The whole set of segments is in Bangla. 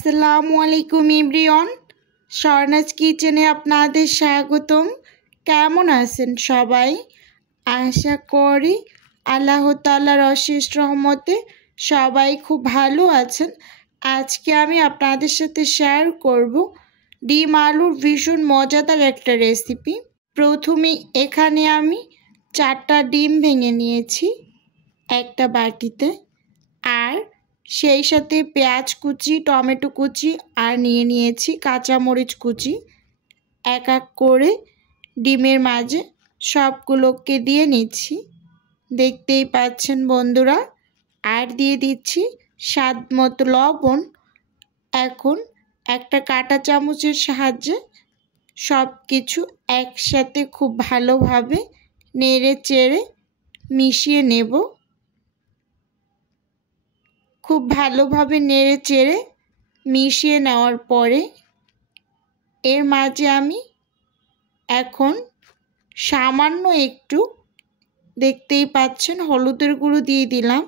আসসালামু আলাইকুম এভরিওয়ান, স্বর্ণাজ কিচেনে আপনাদের স্বাগতম। কেমন আছেন সবাই? আশা করি আল্লাহ তাআলার অশেষ রহমতে সবাই খুব ভালো আছেন। আজকে আমি আপনাদের সাথে শেয়ার করব ডিম আলুর ভীষণ মজাদার একটা রেসিপি। প্রথমে এখানে আমি 4টা ডিম ভেঙে নিয়েছি একটা বাটিতে, আর সেই সাথে পেঁয়াজ কুচি, টমেটো কুচি আর নিয়েছি কাঁচামরিচ কুচি। এক এক করে ডিমের মাঝে সবগুলোকে দিয়ে নিচ্ছি, দেখতেই পাচ্ছেন বন্ধুরা। আর দিয়ে দিচ্ছি স্বাদ মতো লবণ। এখন একটা কাঁটা চামচের সাহায্যে সব কিছু একসাথে খুব ভালোভাবে নেড়ে চেড়ে মিশিয়ে নেব। খুব ভালোভাবে নেড়ে চেড়ে মিশিয়ে নেওয়ার পরে এর মাঝে আমি এখন সামান্য একটু, দেখতেই পাচ্ছেন, হলুদের গুঁড়ো দিয়ে দিলাম।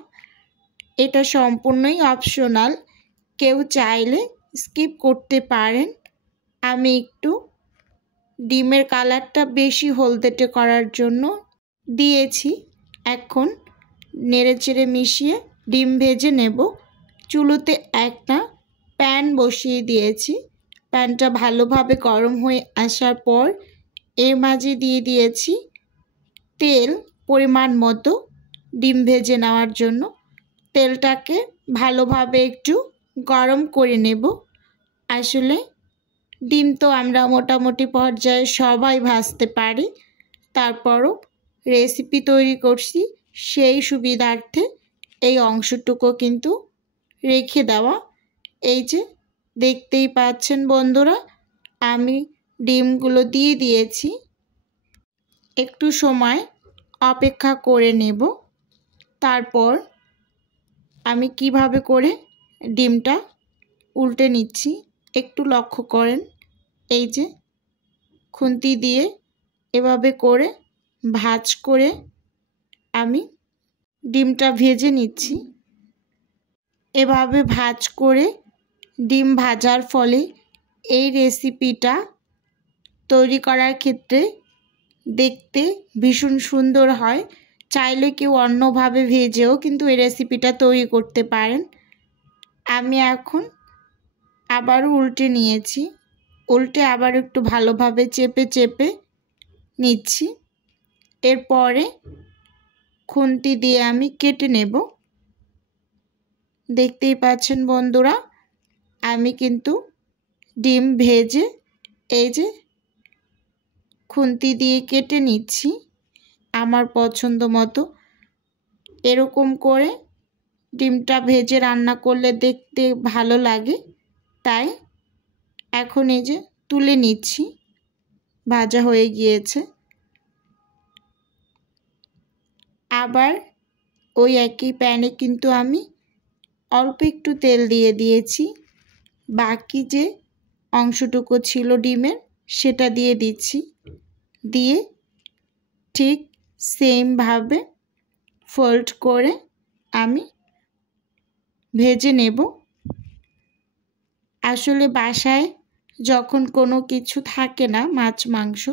এটা সম্পূর্ণই অপশনাল, কেউ চাইলে স্কিপ করতে পারেন। আমি একটু ডিমের কালারটা বেশি হলদেটে করার জন্য দিয়েছি। এখন নেড়ে চেড়ে মিশিয়ে ডিম ভেজে নেব। চুলোতে একটা প্যান বসিয়ে দিয়েছি। প্যানটা ভালোভাবে গরম হয়ে আসার পর এর মাঝে দিয়ে দিয়েছি তেল পরিমাণ মতো ডিম ভেজে নেওয়ার জন্য। তেলটাকে ভালোভাবে একটু গরম করে নেব। আসলে ডিম তো আমরা মোটামুটি পর্যায়ে সবাই ভাজতে পারি, তারপরও রেসিপি তৈরি করছি সেই সুবিধার্থে এই অংশটুকু কিন্তু রেখে দেওয়া। এই যে দেখতেই পাচ্ছেন বন্ধুরা, আমি ডিমগুলো দিয়ে দিয়েছি। একটু সময় অপেক্ষা করে নেব। তারপর আমি কিভাবে করে ডিমটা উল্টে নিচ্ছি একটু লক্ষ্য করেন। এই যে খুন্তি দিয়ে এভাবে করে ভাঁজ করে আমি ডিমটা ভেজে নিচ্ছি। এভাবে ভাঁজ করে ডিম ভাজার ফলে এই রেসিপিটা তৈরি করার ক্ষেত্রে দেখতে ভীষণ সুন্দর হয়। চাইলে কেউ অন্যভাবে ভেজেও কিন্তু এই রেসিপিটা তৈরি করতে পারেন। আমি এখন আবারও উল্টে নিয়েছি। উল্টে আবার একটু ভালোভাবে চেপে চেপে নিচ্ছি। এরপরে খুন্তি দিয়ে আমি কেটে নেব। দেখতেই পাচ্ছেন বন্ধুরা, আমি কিন্তু ডিম ভেজে এই যে খুন্তি দিয়ে কেটে নিচ্ছি আমার পছন্দ মতো। এরকম করে ডিমটা ভেজে রান্না করলে দেখতে ভালো লাগে, তাই এখন এই যে তুলে নিচ্ছি, ভাজা হয়ে গিয়েছে। আবার ওই একই প্যানে কিন্তু আমি অল্প একটু তেল দিয়ে দিয়েছি। বাকি যে অংশটুকু ছিল ডিমের সেটা দিয়ে দিচ্ছি। দিয়ে ঠিক সেমভাবে ফোল্ড করে আমি ভেজে নেব। আসলে বাসায় যখন কোনো কিছু থাকে না, মাছ মাংস,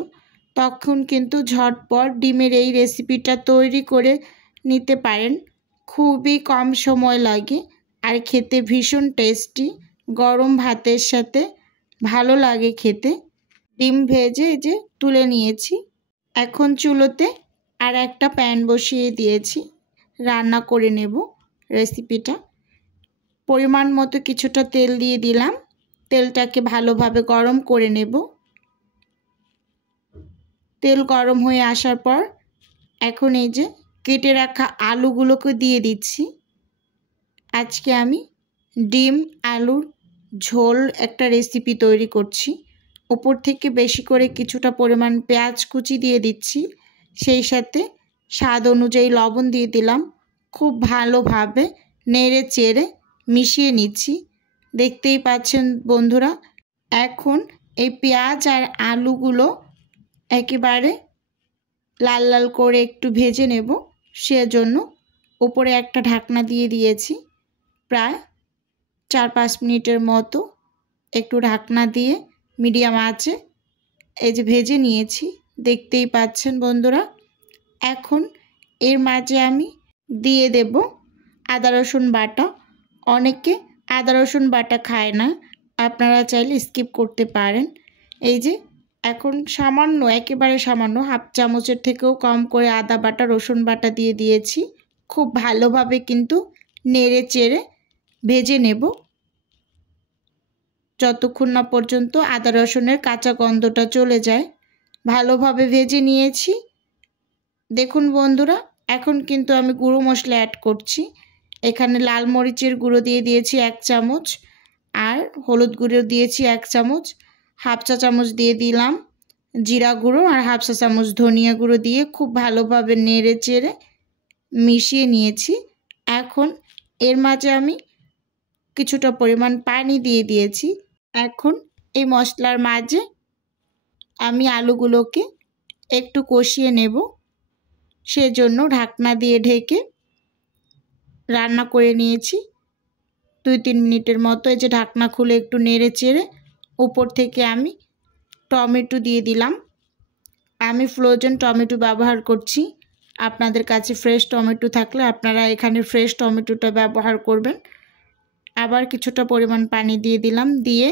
তখন কিন্তু ঝটপট ডিমের এই রেসিপিটা তৈরি করে নিতে পারেন। খুবই কম সময় লাগে আর খেতে ভীষণ টেস্টি। গরম ভাতের সাথে ভালো লাগে খেতে। ডিম ভেজে যে তুলে নিয়েছি। এখন চুলোতে আর একটা প্যান বসিয়ে দিয়েছি, রান্না করে নেব রেসিপিটা। পরিমাণ মতো কিছুটা তেল দিয়ে দিলাম। তেলটাকে ভালোভাবে গরম করে নেব। তেল গরম হয়ে আসার পর এখন এই যে কেটে রাখা আলুগুলোকে দিয়ে দিচ্ছি। আজকে আমি ডিম আলুর ঝোল একটা রেসিপি তৈরি করছি। ওপর থেকে বেশি করে কিছুটা পরিমাণ পেঁয়াজ কুচি দিয়ে দিচ্ছি, সেই সাথে স্বাদ অনুযায়ী লবণ দিয়ে দিলাম। খুব ভালোভাবে নেড়ে চেড়ে মিশিয়ে নিচ্ছি। দেখতেই পাচ্ছেন বন্ধুরা, এখন এই পেঁয়াজ আর আলুগুলো একেবারে লাল লাল করে একটু ভেজে নেব। সেজন্য উপরে একটা ঢাকনা দিয়ে দিয়েছি। প্রায় 4-5 মিনিটের মতো একটু ঢাকনা দিয়ে মিডিয়াম আঁচে এই যে ভেজে নিয়েছি, দেখতেই পাচ্ছেন বন্ধুরা। এখন এর মাঝে আমি দিয়ে দেব আদা রসুন বাটা। অনেকে আদা রসুন বাটা খায় না, আপনারা চাইলে স্কিপ করতে পারেন। এই যে এখন সামান্য, একেবারে সামান্য, হাফ চামচের থেকেও কম করে আদা বাটা রসুন বাটা দিয়ে দিয়েছি। খুব ভালোভাবে কিন্তু নেড়ে চেড়ে ভেজে নেব যতক্ষণ না পর্যন্ত আদা রসুনের কাঁচা গন্ধটা চলে যায়। ভালোভাবে ভেজে নিয়েছি। দেখুন বন্ধুরা, এখন কিন্তু আমি গুঁড়ো মশলা অ্যাড করছি। এখানে লাল মরিচের গুঁড়ো দিয়ে দিয়েছি 1 চামচ, আর হলুদ গুঁড়ো দিয়েছি 1 চামচ, হাফ চা চামচ দিয়ে দিলাম জিরা গুঁড়ো, আর হাফ চা চামচ ধনিয়া গুঁড়ো দিয়ে খুব ভালোভাবে নেড়ে চেড়ে মিশিয়ে নিয়েছি। এখন এর মাঝে আমি কিছুটা পরিমাণ পানি দিয়ে দিয়েছি। এখন এই মশলার মাঝে আমি আলুগুলোকে একটু কষিয়ে নেব, সেজন্য ঢাকনা দিয়ে ঢেকে রান্না করে নিয়েছি 2-3 মিনিটের মতো। এই যে ঢাকনা খুলে একটু নেড়ে চেড়ে উপর থেকে আমি টমেটো দিয়ে দিলাম। আমি ফ্রোজেন টমেটো ব্যবহার করছি, আপনাদের কাছে ফ্রেশ টমেটো থাকলে আপনারা এখানে ফ্রেশ টমেটোটা ব্যবহার করবেন। আবার কিছুটা পরিমাণ পানি দিয়ে দিলাম, দিয়ে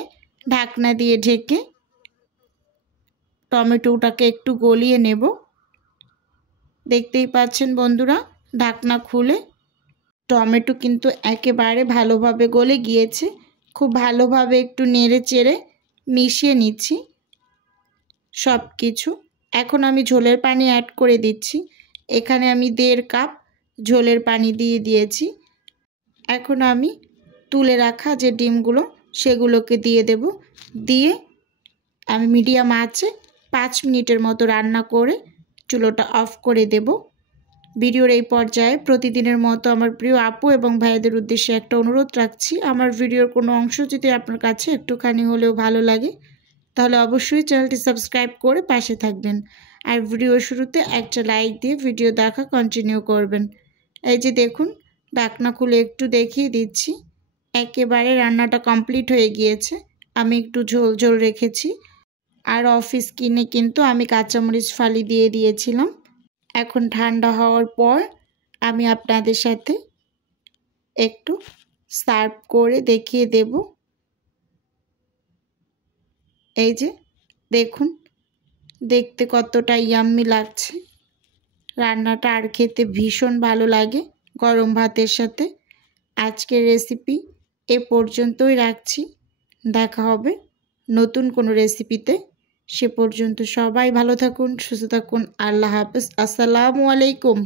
ঢাকনা দিয়ে ঢেকে টমেটোটাকে একটু গলিয়ে নেব। দেখতেই পাচ্ছেন বন্ধুরা, ঢাকনা খুলে টমেটো কিন্তু একেবারে ভালোভাবে গলে গিয়েছে। খুব ভালোভাবে একটু নেড়ে চেড়ে মিশিয়ে নিচ্ছি সব কিছু। এখন আমি ঝোলের পানি অ্যাড করে দিচ্ছি। এখানে আমি 1.5 কাপ ঝোলের পানি দিয়ে দিয়েছি। এখন আমি তুলে রাখা যে ডিমগুলো সেগুলোকে দিয়ে দেব। দিয়ে আমি মিডিয়াম আঁচে 5 মিনিটের মতো রান্না করে চুলোটা অফ করে দেব। ভিডিওর এই পর্যায়ে প্রতিদিনের মতো আমার প্রিয় আপু এবং ভাইদের উদ্দেশ্যে একটা অনুরোধ রাখছি, আমার ভিডিওর কোনো অংশ যদি আপনার কাছে একটুখানি হলেও ভালো লাগে তাহলে অবশ্যই চ্যানেলটি সাবস্ক্রাইব করে পাশে থাকবেন, আর ভিডিওর শুরুতে একটা লাইক দিয়ে ভিডিও দেখা কন্টিনিউ করবেন। এই যে দেখুন, ঢাকনা খুলে একটু দেখিয়ে দিচ্ছি, একেবারে রান্নাটা কমপ্লিট হয়ে গিয়েছে। আমি একটু ঝোল ঝোল রেখেছি, আর অফ স্ক্রিনে কিন্তু আমি কাঁচামরিচ ফালি দিয়ে দিয়েছিলাম। এখন ঠান্ডা হওয়ার পর আমি আপনাদের সাথে একটু সার্ভ করে দেখিয়ে দেব। এই যে দেখুন, দেখতে কতটা ইয়াম্মি লাগছে রান্নাটা, আর খেতে ভীষণ ভালো লাগে গরম ভাতের সাথে। আজকের রেসিপি এ পর্যন্তই রাখছি, দেখা হবে নতুন কোনো রেসিপিতে। সে পর্যন্ত সবাই ভালো থাকুন, সুস্থ থাকুন। আল্লাহ হাফেজ। আসসালামু আলাইকুম।